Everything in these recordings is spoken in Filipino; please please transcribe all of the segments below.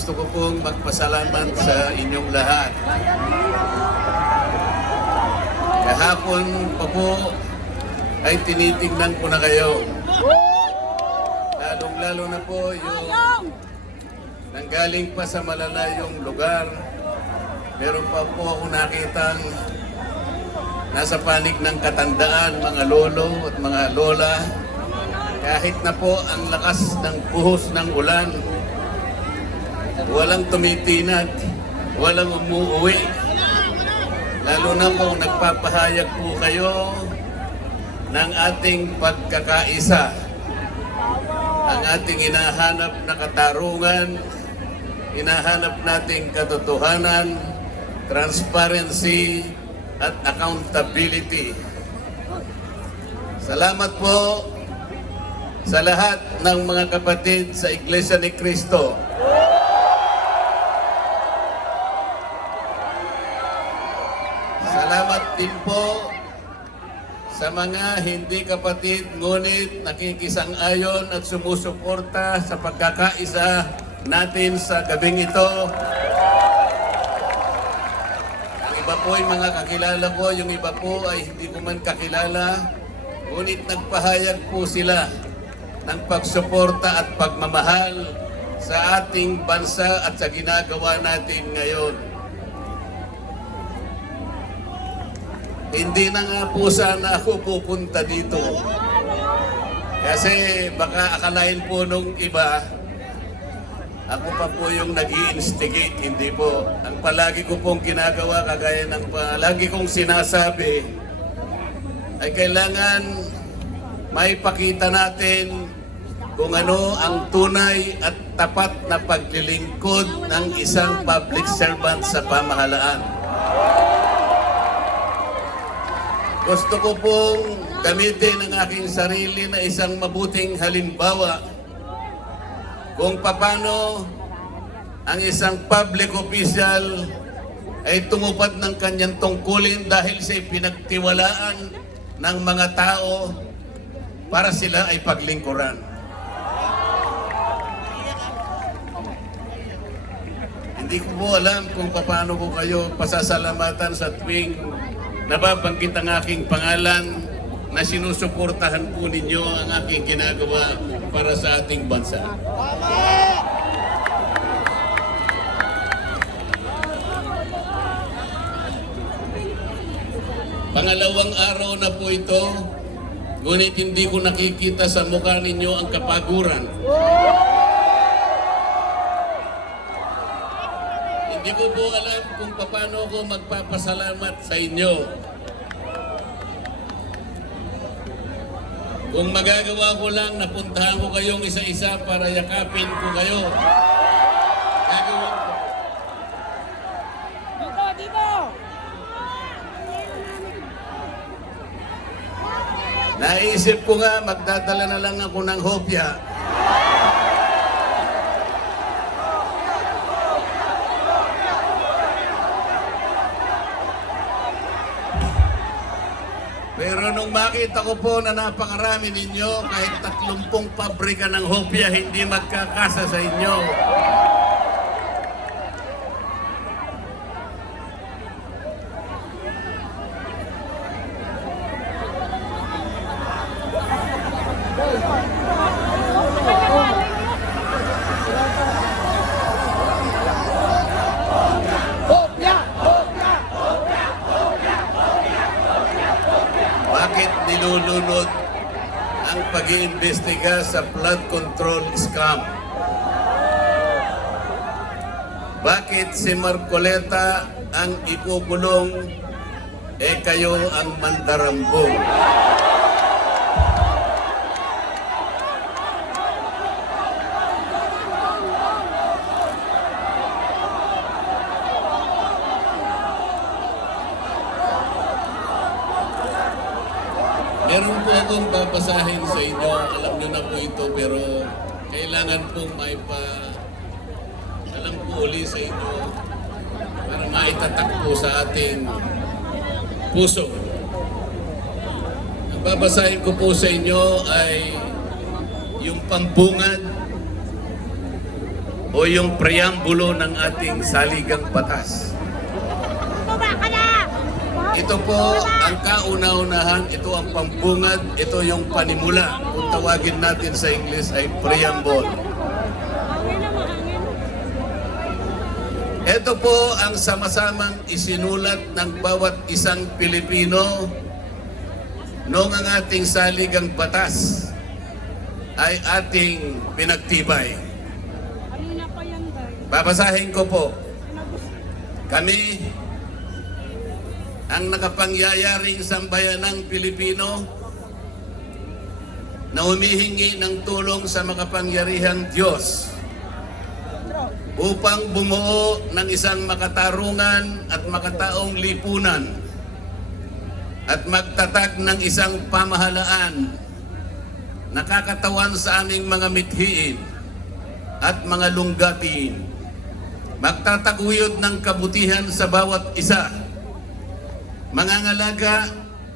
Gusto ko pong magpasalamat sa inyong lahat. Kahapon pa po ay tinitingnan ko na kayo. Lalong-lalo na po yung nanggaling pa sa malalayong lugar. Meron pa po ako nakitang nasa panig ng katandaan, mga lolo at mga lola. Kahit na po ang lakas ng buhos ng ulan, walang tumitinag, walang umuuwi. Lalo na po nagpapahayag po kayo ng ating pagkakaisa. Ang ating hinahanap na katarungan, hinahanap nating katotohanan, transparency at accountability. Salamat po sa lahat ng mga kapatid sa Iglesia ni Cristo. Salamat din po sa mga hindi kapatid ngunit nakikisang-ayon at sumusuporta sa pagkakaisa natin sa gabing ito. Ang iba po ay mga kakilala ko, yung iba po ay hindi ko man kakilala, ngunit nagpahayag po sila ng pagsuporta at pagmamahal sa ating bansa at sa ginagawa natin ngayon. Hindi na nga po sana ako pupunta dito. Kasi baka akalain po nung iba, ako pa po yung nag-i-instigate, hindi po. Ang palagi ko pong ginagawa, kagaya ng palagi kong sinasabi, ay kailangan maipakita natin kung ano ang tunay at tapat na paglilingkod ng isang public servant sa pamahalaan. Gusto ko pong gamitin ang aking sarili na isang mabuting halimbawa kung paano ang isang public official ay tumupad ng kanyang tungkulin dahil sa pinagtiwalaan ng mga tao para sila ay paglingkuran. Hindi ko po alam kung paano ko kayo pasasalamatan sa tuwing nababanggit ang aking pangalan na sinusuportahan po ninyo ang aking ginagawa para sa ating bansa. Pangalawang araw na po ito, ngunit hindi ko nakikita sa mukha ninyo ang kapaguran. Hindi ko po alam kung paano ko magpapasalamat sa inyo. Kung magagawa ko lang, napuntahan ko kayong isa-isa para yakapin ko kayo. Gagawin ko. Dito! Naisip ko nga, magdadala na lang ako ng hopya. Pero nung makita ko po na napakarami ninyo, kahit 30 pabrika ng hopya hindi magkakasa sa inyo. Bakit nilulunod ang pag-iimbestiga sa flood control scam? Bakit si Marcoleta ang ikukulong kayo ang mandarambong? Meron po akong babasahin sa inyo. Alam nyo na po ito, pero kailangan pong alam po uli sa inyo para maitatak po sa ating puso. Ang babasahin ko po sa inyo ay yung pambungad o yung preambulo ng ating saligang batas. Ito po ang kauna-unahan, ito ang pambungad, ito yung panimula. Kung tawagin natin sa English ay preamble. Ito po ang sama-samang isinulat ng bawat isang Pilipino noong ang ating saligang batas ay ating pinagtibay. Babasahin ko po. Kami, ang nakapangyayaring sambayanang Pilipino na humihingi ng tulong sa makapangyarihang Diyos upang bumuo ng isang makatarungan at makataong lipunan at magtatag ng isang pamahalaan nakakatawan sa aming mga mithiin at mga lunggatiin, magtataguyod ng kabutihan sa bawat isa, mangangalaga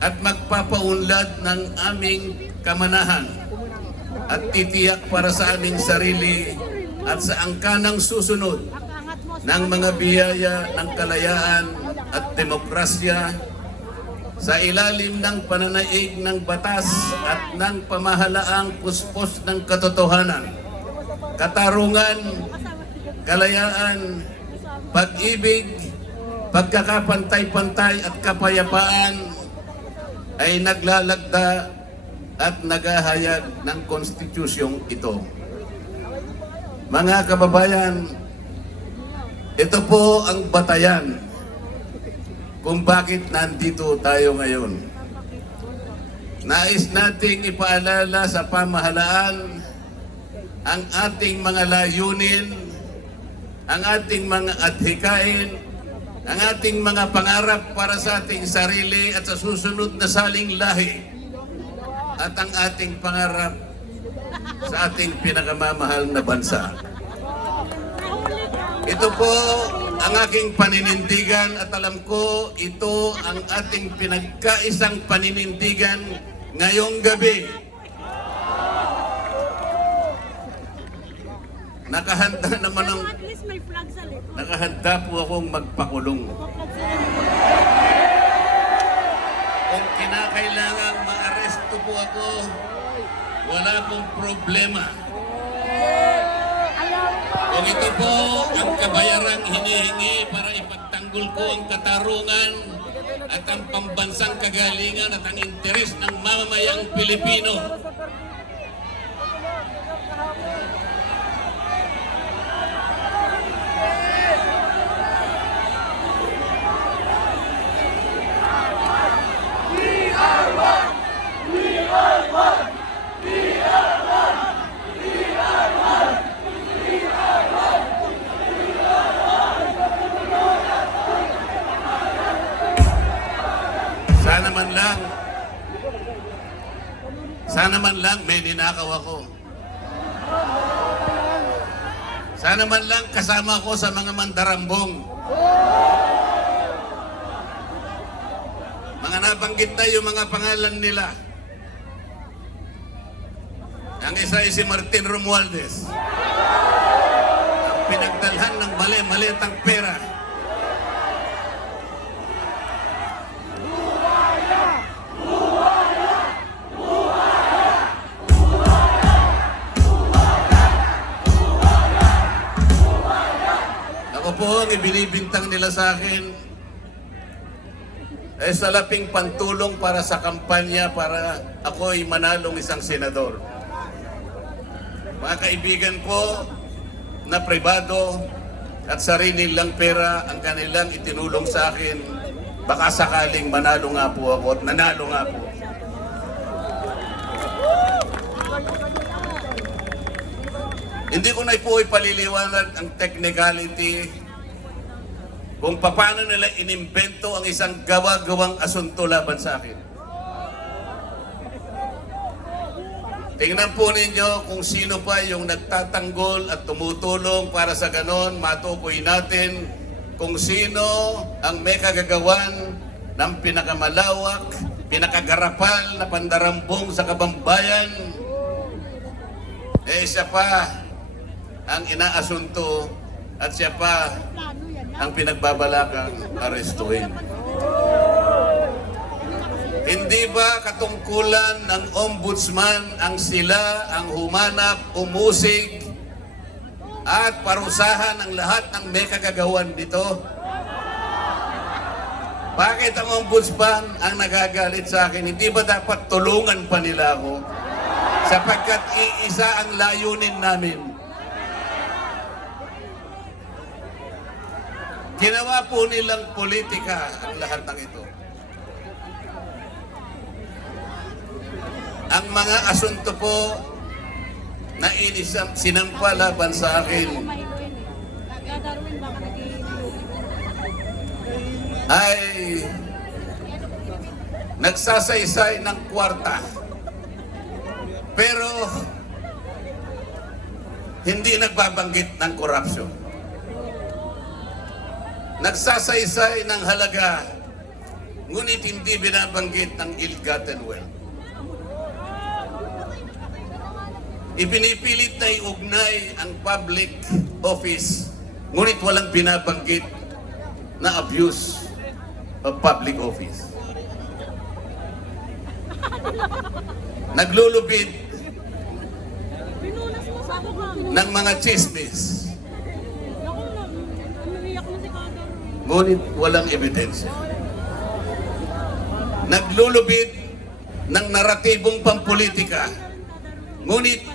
at magpapaunlad ng aming kamanahan at titiyak para sa aming sarili at sa angkanang susunod ng mga biyaya ng kalayaan at demokrasya sa ilalim ng pananaig ng batas at ng pamahalaang puspos ng katotohanan, katarungan, kalayaan, pag-ibig, pagkakapantay-pantay at kapayapaan ay naglalagda at naghahayag ng konstitusyong ito. Mga kababayan, ito po ang batayan kung bakit nandito tayo ngayon. Nais nating ipaalala sa pamahalaan ang ating mga layunin, ang ating mga adhikain, ang ating mga pangarap para sa ating sarili at sa susunod na saling lahi, at ang ating pangarap sa ating pinakamamahal na bansa. Ito po ang aking paninindigan at alam ko ito ang ating pinagkaisang paninindigan ngayong gabi. Nakahanda naman ang... Nakahanda po akong magpakulong. Kung kinakailangan maaresto po ako, wala pong problema. Kung ito po ang kabayarang hinihingi para ipagtanggol ko ang katarungan at ang pambansang kagalingan at ang interes ng mamamayang Pilipino, sana man lang may ninakaw ako. Sana man lang kasama ko sa mga mandarambong. Mga nabanggit na yung mga pangalan nila. Ang isa ay si Martin Romualdez. Ang pinagdalhan ng mali-malitang pera. Po ang ibinibintang nila sa akin ay salaping pantulong para sa kampanya para ako ay manalong isang senador. Mga kaibigan ko na pribado at sarili lang pera ang kanilang itinulong sa akin, baka sakaling manalo nga po ako at nanalo nga po. Hindi ko na po ipaliliwanag ang technicality kung paano nila inimbento ang isang gawa-gawang asunto laban sa akin. Tingnan po ninyo kung sino pa yung nagtatanggol at tumutulong para sa ganon, matukoy natin kung sino ang may kagagawan ng pinakamalawak, pinakagarapal na pandarambong sa kabambayan. Eh siya pa ang inaasunto at siya pa ang pinagbabalakang arestuhin. Hindi ba katungkulan ng ombudsman ang sila ang humanap, umusig at parusahan ang lahat ng may kagagawan dito? Bakit ang ombudsman ang nagagalit sa akin? Hindi ba dapat tulungan pa nila ako? Sapagkat iisa ang layunin namin. Ginawa po nilang politika ang lahat ng ito. Ang mga asunto po na sinampa laban sa akin ay nagsasaysay ng kwarta. Pero hindi nagbabanggit ng korupsyon. Nagsasaysay ng halaga, ngunit hindi binabanggit ng ill-gotten wealth. Ipinipilit na iugnay ang public office, ngunit walang binabanggit na abuse of public office. Naglulupit ng mga chismis, ngunit walang ebidensya. Naglulupit ng naratibong pampolitika, ngunit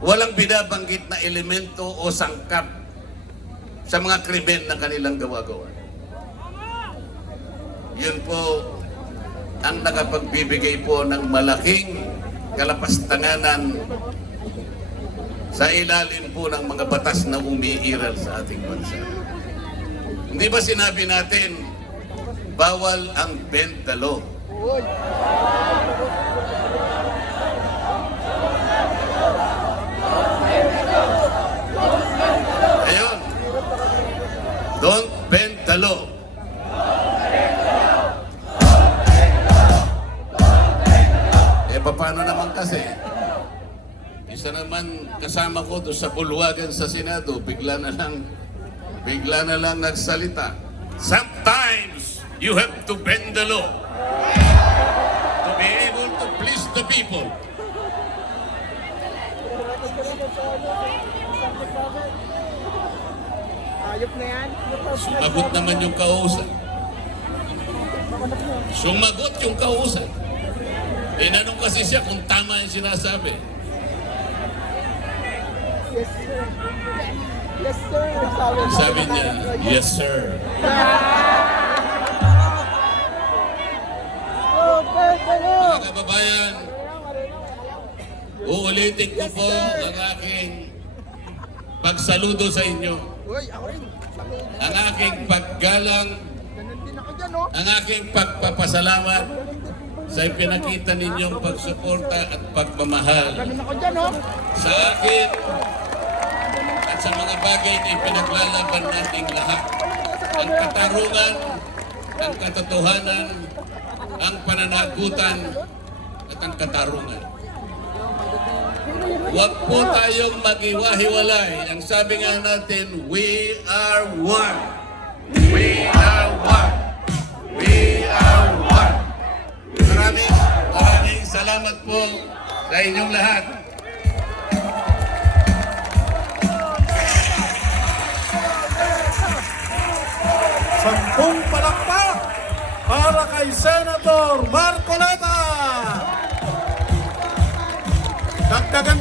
walang binabanggit na elemento o sangkap sa mga krimen na kanilang gawa-gawa. Yun po ang nakapagbibigay po ng malaking kalapastanganan sa ilalim po ng mga batas na umiiral sa ating bansa. Hindi ba sinabi natin, bawal ang bend the law? Ayun. Don't bend the law. Paano naman kasi? Isa naman kasama ko doon sa bulwagan sa Senado, bigla na lang nagsalita. Sometimes you have to bend the law to be able to please the people. Ayop na yan. Sumagot naman yung kausap. Sumagot yung kausap. Tinanong kasi siya kung tama yung sinasabi. Yes, sir. Yes, sir. Sabi niya, yes, sir. Mga kababayan, uulitin ko po ang aking pagsaludo sa inyo. Uy, ako rin. Ang aking paggalang, Ganun din ako dyan, oh. ang aking pagpapasalamat sa ipinakita ninyong pagsuporta at pagmamahal Ganun ako dyan, oh. sa akin at sa mga bagay na ipinaglalaban nating lahat. Ang katarungan, ang katotohanan, ang pananagutan at ang katarungan. Huwag po tayong mag-iwahiwalay. Ang sabi nga natin, we are one. We are one. We are one. Maraming salamat po sa inyong lahat. Sampung palakpak para kay Senator Marcoleta.